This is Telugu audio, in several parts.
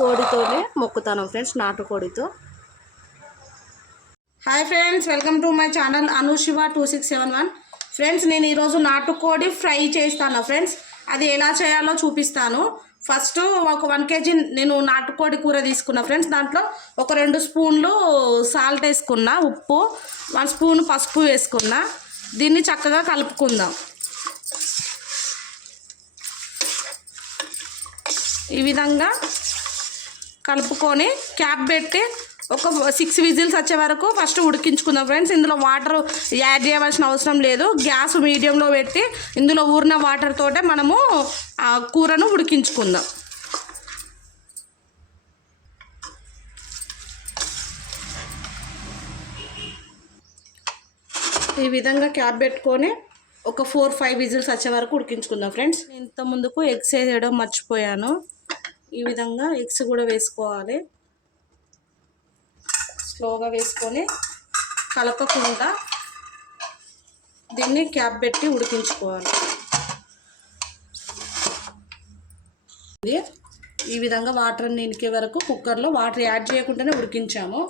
కోడితోనే మొక్కుతాను friends నాటుకోడితో hi friends welcome to my channel Anushiva two six seven one. Friends నేను ఈరోజు నాటుకోడి ఫ్రై చేస్తాను ఫ్రెండ్స్. అది ఎలా చేయాలో చూపిస్తాను. ఫస్ట్ ఒక వన్ కేజీ నేను నాటుకోడి కూర తీసుకున్నా ఫ్రెండ్స్. దాంట్లో ఒక రెండు స్పూన్లు సాల్ట్ వేసుకున్నా ఉప్పు వన్ స్పూన్ పసుపు వేసుకున్నా. దీన్ని చక్కగా కలుపుకుందాం. ఈ విధంగా కలుపుకొని క్యాప్ పెట్టి ఒక సిక్స్ విజిల్స్ వచ్చే వరకు ఫస్ట్ ఉడికించుకుందాం ఫ్రెండ్స్. ఇందులో వాటర్ యాడ్ చేయవలసిన అవసరం లేదు. గ్యాస్ మీడియంలో పెట్టి ఇందులో ఊరిన వాటర్ తోటే మనము ఆ కూరను ఉడికించుకుందాం. ఈ విధంగా క్యాప్ పెట్టుకొని ఒక ఫోర్ ఫైవ్ విజిల్స్ వచ్చే వరకు ఉడికించుకుందాం ఫ్రెండ్స్. ఇంత ముందుకు ఎగ్స్ వేయడం మర్చిపోయాను. ఈ విధంగా ఎగ్స్ కూడా వేసుకోవాలి. స్లోగా వేసుకొని కలపకుండా దీన్ని క్యాప్ పెట్టి ఉడికించుకోవాలి. ఇది ఈ విధంగా వాటర్ నిలికే వరకు కుక్కర్లో వాటర్ యాడ్ చేయకుండానే ఉడికించాము.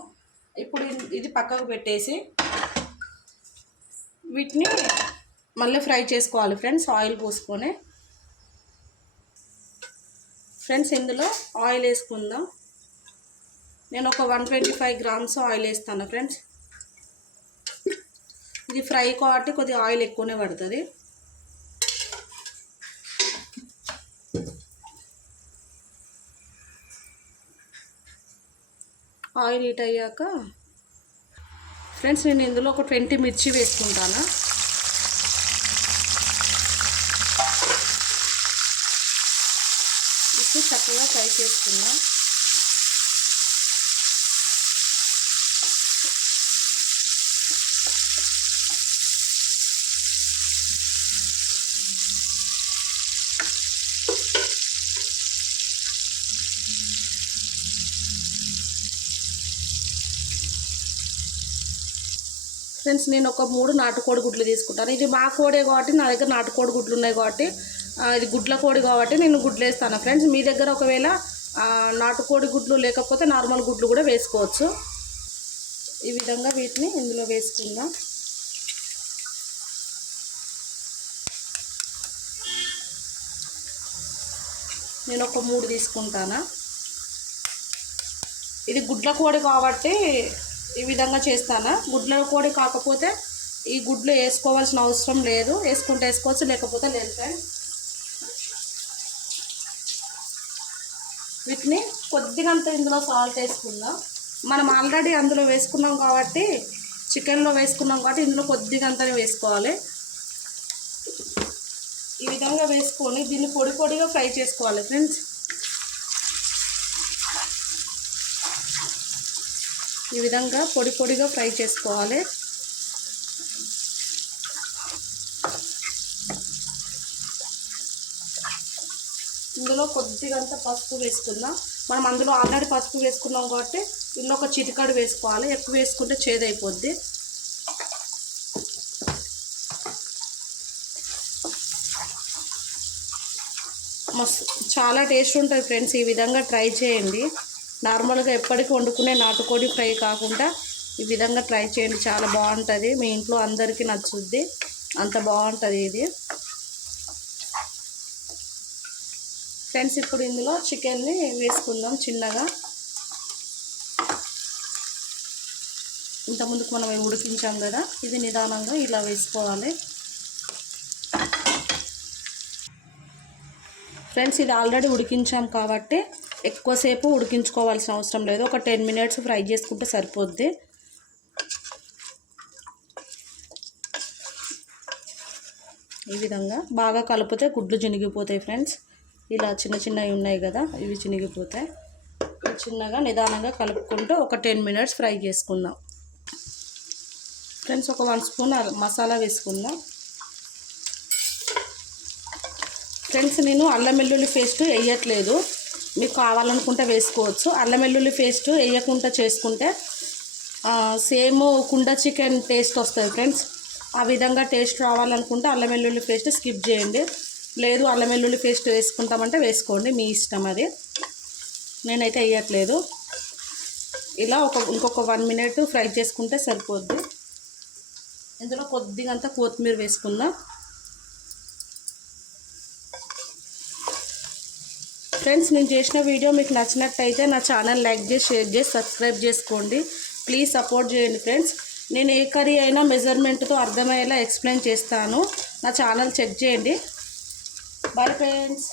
ఇప్పుడు ఇది పక్కకు పెట్టేసి వీటిని మళ్ళీ ఫ్రై చేసుకోవాలి ఫ్రెండ్స్ ఆయిల్ పోసుకొని. ఫ్రెండ్స్ ఇందులో ఆయిల్ వేసుకుందాం. నేను ఒక one twenty five grams oil వేస్తాను ఫ్రెండ్స్. ఇది ఫ్రై కాబట్టి కొద్దిగా ఆయిల్ ఎక్కువనే పడుతుంది. ఆయిల్ హీట్ అయ్యాక ఫ్రెండ్స్ నేను ఇందులో ఒక ట్వంటీ మిర్చి వేసుకుంటాను. ఇప్పుడు చక్కగా ఫ్రై చేసుకుందాం. ఫ్రెండ్స్ నేను ఒక మూడు నాటుకోడి గుడ్లు తీసుకుంటాను. ఇది మా కోడే కాబట్టి నా దగ్గర నాటుకోడి గుడ్లు ఉన్నాయి కాబట్టి ఇది గుడ్ల కోడి కాబట్టి నేను గుడ్లు వేస్తాను ఫ్రెండ్స్. మీ దగ్గర ఒకవేళ నాటుకోడి గుడ్లు లేకపోతే నార్మల్ గుడ్లు కూడా వేసుకోవచ్చు. ఈ విధంగా వీటిని ఇందులో వేసుకుందాం. నేను ఒక మూడు తీసుకుంటాను? ఇది గుడ్ల కోడి కాబట్టి ఈ విధంగా చేస్తాను? గుడ్ల కోడి కాకపోతే ఈ గుడ్లు వేసుకోవాల్సిన అవసరం లేదు. వేసుకుంటే వేసుకోవచ్చు లేకపోతే లేదు ఫ్రెండ్స్. వీటిని కొద్దిగా అంత ఇందులో సాల్ట్ వేసుకుందాం. మనం ఆల్రెడీ అందులో వేసుకున్నాం కాబట్టి చికెన్లో వేసుకున్నాం కాబట్టి ఇందులో కొద్దిగా అంతనే వేసుకోవాలి. ఈ విధంగా వేసుకొని దీన్ని పొడి పొడిగా ఫ్రై చేసుకోవాలి ఫ్రెండ్స్. ఈ విధంగా పొడి పొడిగా ఫ్రై చేసుకోవాలి. ఇందులో కొద్దిగంత పసుపు వేసుకుందాం. మనం అందులో ఆల్రెడీ పసుపు వేసుకున్నాం కాబట్టి ఇందులో ఒక చిటికాడు వేసుకోవాలి. ఎక్కువ వేసుకుంటే చేదైపోద్ది. మస్తు చాలా టేస్ట్ ఉంటుంది ఫ్రెండ్స్. ఈ విధంగా ట్రై చేయండి. నార్మల్గా ఎప్పటికీ వండుకునే నాటుకోడి ఫ్రై కాకుండా ఈ విధంగా ట్రై చేయండి. చాలా బాగుంటుంది. మీ ఇంట్లో అందరికీ నచ్చుద్ది. అంత బాగుంటుంది ఇది. ఫ్రెండ్స్ ఇప్పుడు ఇందులో చికెన్ని వేసుకుందాం చిన్నగా. ఇంతకుముందుకు మనం ఉడికించాం కదా ఇది నిదానంగా ఇలా వేసుకోవాలి. ఫ్రెండ్స్ ఇది ఆల్రెడీ ఉడికించాం కాబట్టి ఎక్కువసేపు ఉడికించుకోవాల్సిన అవసరం లేదు. ఒక టెన్ మినిట్స్ ఫ్రై చేసుకుంటే సరిపోద్ది. ఈ విధంగా బాగా కలిపితే గుడ్లు చినిగిపోతాయి ఫ్రెండ్స్. ఇలా చిన్న చిన్నవి ఉన్నాయి కదా ఇవి చినిగిపోతాయి. చిన్నగా నిదానంగా కలుపుకుంటూ ఒక టెన్ మినిట్స్ ఫ్రై చేసుకుందాం. ఫ్రెండ్స్ ఒక వన్ స్పూన్ మసాలా వేసుకుందాం. ఫ్రెండ్స్ నేను అల్లం వెల్లుల్లి పేస్ట్ వేయట్లేదు. మీకు కావాలనుకుంటే వేసుకోవచ్చు. అల్లం వెల్లుల్లి పేస్ట్ వేయకుండా చేసుకుంటే సేమ్ కుండ చికెన్ టేస్ట్ వస్తుంది ఫ్రెండ్స్. ఆ విధంగా టేస్ట్ రావాలనుకుంటే అల్లం వెల్లుల్లి పేస్ట్ స్కిప్ చేయండి. లేదు అల్లం వెల్లుల్లి పేస్ట్ వేసుకుంటామంటే వేసుకోండి మీ ఇష్టం అది. నేనైతే వేయట్లేదు. ఇలా ఒక ఇంకొక వన్ మినిట్ ఫ్రై చేసుకుంటే సరిపోద్ది. ఇందులో కొద్దిగా అంతా కొత్తిమీర వేసుకుందాం. ఫ్రెండ్స్ నేను చేసిన వీడియో మీకు నచ్చినట్టయితే నా ఛానల్ లైక్ చేసి షేర్ చేసి సబ్స్క్రైబ్ చేసుకోండి. ప్లీజ్ సపోర్ట్ చేయండి ఫ్రెండ్స్. నేను ఏ కర్రీ అయినా మెజర్మెంట్తో అర్థమయ్యేలా ఎక్స్ప్లెయిన్ చేస్తాను. నా ఛానల్ చెక్ చేయండి. Bye friends